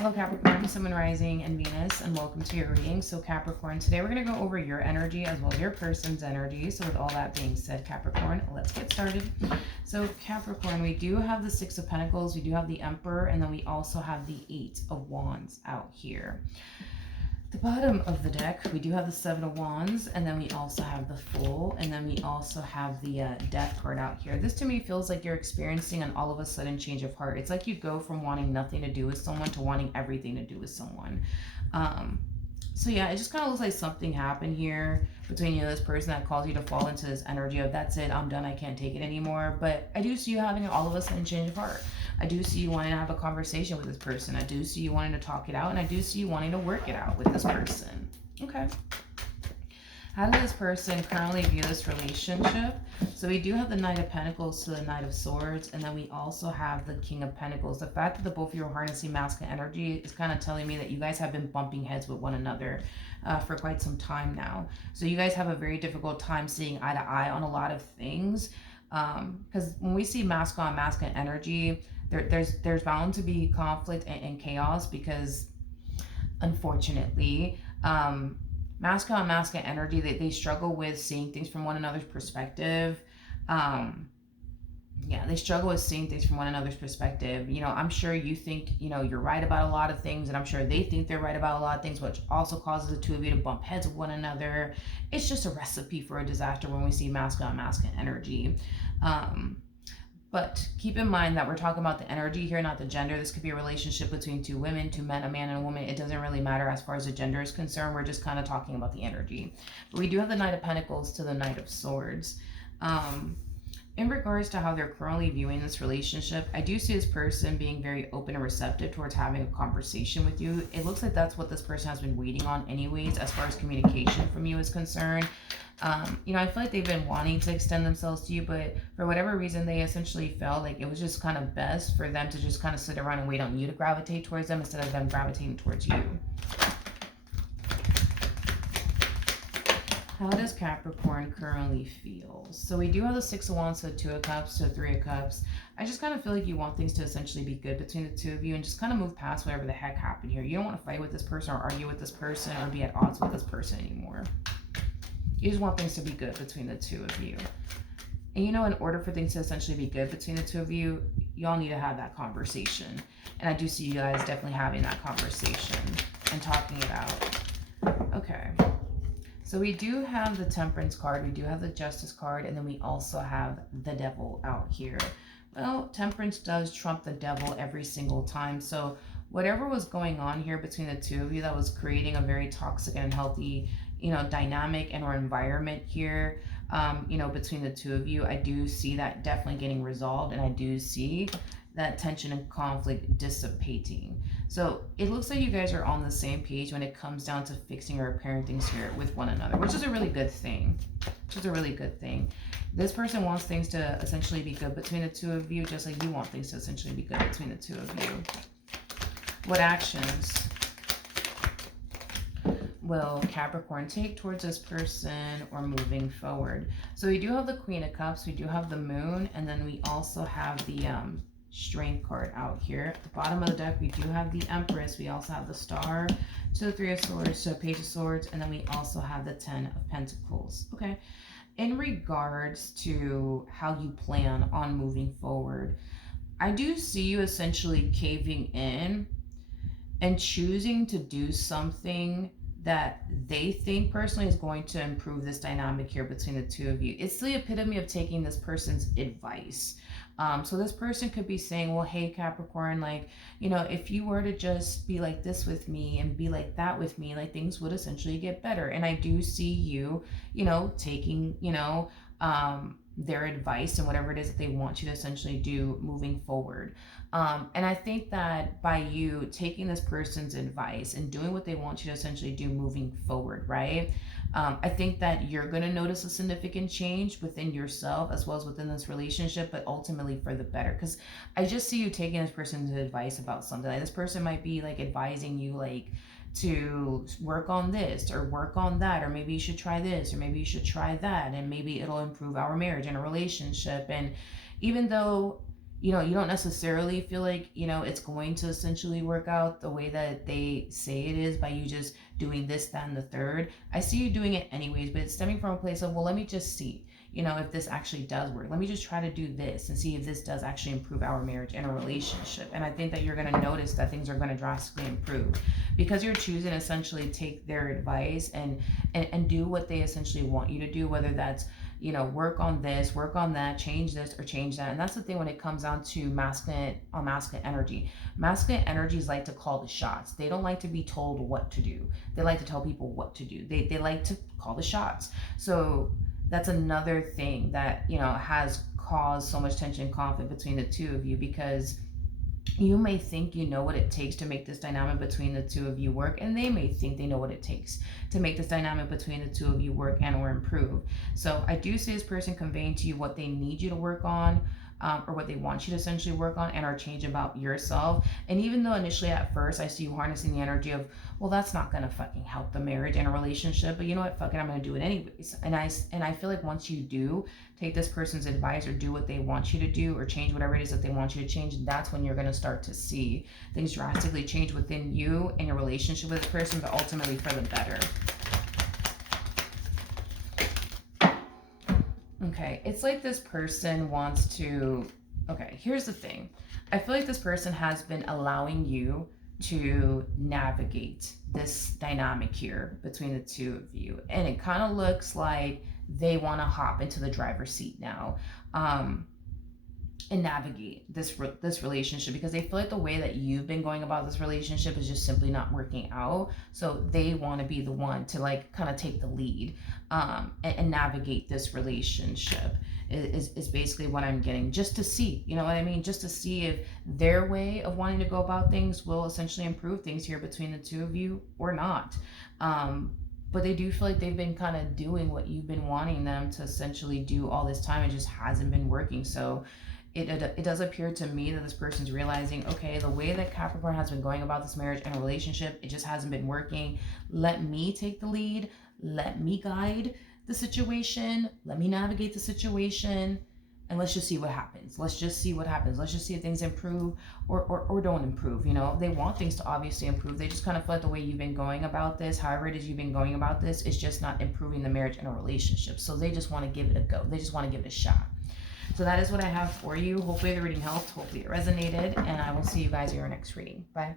Hello Capricorn, Sun, Moon, Rising, and Venus, and welcome to your reading. So Capricorn, today we're going to go over your energy as well as your person's energy. So with all that being said, Capricorn, let's get started. So Capricorn, we do have the Six of Pentacles, we do have the Emperor, and then we also have the Eight of Wands out here. The bottom of the deck, we do have the Seven of Wands, and then we also have the Fool, and then we also have the Death card out here. This to me feels like you're experiencing an all of a sudden change of heart. It's like you go from wanting nothing to do with someone to wanting everything to do with someone. So yeah, it just kind of looks like something happened here between you and this person that caused you to fall into this energy of that's it, I'm done, I can't take it anymore. But I do see you having an all of a sudden change of heart. I do see you wanting to have a conversation with this person. I do see you wanting to talk it out, and I do see you wanting to work it out with this person. Okay. How does this person currently view this relationship? So we do have the Knight of Pentacles to the Knight of Swords, and then we also have the King of Pentacles. The fact that the both of you are harnessing masculine energy is kind of telling me that you guys have been bumping heads with one another for quite some time now. So you guys have a very difficult time seeing eye to eye on a lot of things. Because when we see masculine on masculine energy, there's bound to be conflict and chaos because, unfortunately, masculine on masculine energy, they struggle with seeing things from one another's perspective. Yeah, they struggle with seeing things from one another's perspective. You know, I'm sure you think, you know, you're right about a lot of things, and I'm sure they think they're right about a lot of things, which also causes the two of you to bump heads with one another. It's just a recipe for a disaster when we see masculine on masculine energy. But keep in mind that we're talking about the energy here, not the gender. This could be a relationship between two women, two men, a man and a woman. It doesn't really matter as far as the gender is concerned. We're just kind of talking about the energy. But we do have the Knight of Pentacles to the Knight of Swords. In regards to how they're currently viewing this relationship, I do see this person being very open and receptive towards having a conversation with you. It looks like that's what this person has been waiting on anyways, as far as communication from you is concerned. You know, I feel like they've been wanting to extend themselves to you, but for whatever reason, they essentially felt like it was just kind of best for them to just kind of sit around and wait on you to gravitate towards them instead of them gravitating towards you. How does Capricorn currently feel? So we do have the Six of Wands to the Two of Cups to the Three of Cups. I just kind of feel like you want things to essentially be good between the two of you and just kind of move past whatever the heck happened here. You don't want to fight with this person or argue with this person or be at odds with this person anymore. You just want things to be good between the two of you. And you know, in order for things to essentially be good between the two of you, y'all need to have that conversation. And I do see you guys definitely having that conversation and talking it out. Okay. So we do have the Temperance card, we do have the Justice card, and then we also have the Devil out here. Well, Temperance does trump the Devil every single time. So whatever was going on here between the two of you that was creating a very toxic and unhealthy, you know, dynamic and or environment here, you know, between the two of you, I do see that definitely getting resolved, and I do see that tension and conflict dissipating. So it looks like you guys are on the same page when it comes down to fixing or repairing things here with one another, which is a really good thing. This person wants things to essentially be good between the two of you, just like you want things to essentially be good between the two of you. What actions will Capricorn take towards this person or moving forward? So we do have the Queen of Cups, we do have the Moon, and then we also have the Strength card out here. At the bottom of the deck, we do have the Empress. We also have the Star to the Three of Swords to the Page of Swords, and then we also have the Ten of Pentacles. Okay. In regards to how you plan on moving forward, I do see you essentially caving in and choosing to do something that they think personally is going to improve this dynamic here between the two of you. It's the epitome of taking this person's advice. So this person could be saying, well, hey, Capricorn, like, you know, if you were to just be like this with me and be like that with me, like things would essentially get better. And I do see you, you know, taking, you know, their advice and whatever it is that they want you to essentially do moving forward. And I think that by you taking this person's advice and doing what they want you to essentially do moving forward, right? I think that you're going to notice a significant change within yourself as well as within this relationship, but ultimately for the better. Because I just see you taking this person's advice about something. Like this person might be like advising you like to work on this or work on that, or maybe you should try this or maybe you should try that, and maybe it'll improve our marriage and a relationship. And even though you know, you don't necessarily feel like, you know, it's going to essentially work out the way that they say it is by you just doing this, that, and the third. I see you doing it anyways, but it's stemming from a place of, well, let me just see, you know, if this actually does work. Let me just try to do this and see if this does actually improve our marriage and a relationship. And I think that you're going to notice that things are going to drastically improve because you're choosing to essentially take their advice and do what they essentially want you to do, whether that's, you know, work on this, work on that, change this or change that. And that's the thing when it comes down to masculine energy. Masculine energies like to call the shots. They don't like to be told what to do. They like to tell people what to do. They like to call the shots. So that's another thing that, you know, has caused so much tension and conflict between the two of you, because you may think you know what it takes to make this dynamic between the two of you work, and they may think they know what it takes to make this dynamic between the two of you work and or improve. So I do see this person conveying to you what they need you to work on, or what they want you to essentially work on and or change about yourself. And even though initially at first I see you harnessing the energy of, well, that's not gonna fucking help the marriage and a relationship, but you know what, fuck it, I'm gonna do it anyways. And I feel like once you do take this person's advice or do what they want you to do or change whatever it is that they want you to change, that's when you're gonna start to see things drastically change within you and your relationship with this person, but ultimately for the better. Okay, it's like this person wants to, okay, here's the thing. I feel like this person has been allowing you to navigate this dynamic here between the two of you. And it kind of looks like they want to hop into the driver's seat now. And navigate this relationship, because they feel like the way that you've been going about this relationship is just simply not working out. So they want to be the one to like kind of take the lead, and navigate this relationship is basically what I'm getting, just to see, you know what I mean, just to see if their way of wanting to go about things will essentially improve things here between the two of you or not. But they do feel like they've been kind of doing what you've been wanting them to essentially do all this time. It just hasn't been working. So it does appear to me that this person's realizing, okay, the way that Capricorn has been going about this marriage and a relationship, it just hasn't been working. Let me take the lead. Let me guide the situation. Let me navigate the situation. And let's just see what happens. Let's just see what happens. Let's just see if things improve or don't improve. You know, they want things to obviously improve. They just kind of feel like the way you've been going about this, however it is you've been going about this, is just not improving the marriage and a relationship. So they just want to give it a go. They just want to give it a shot. So that is what I have for you. Hopefully the reading helped. Hopefully it resonated. And I will see you guys in your next reading. Bye.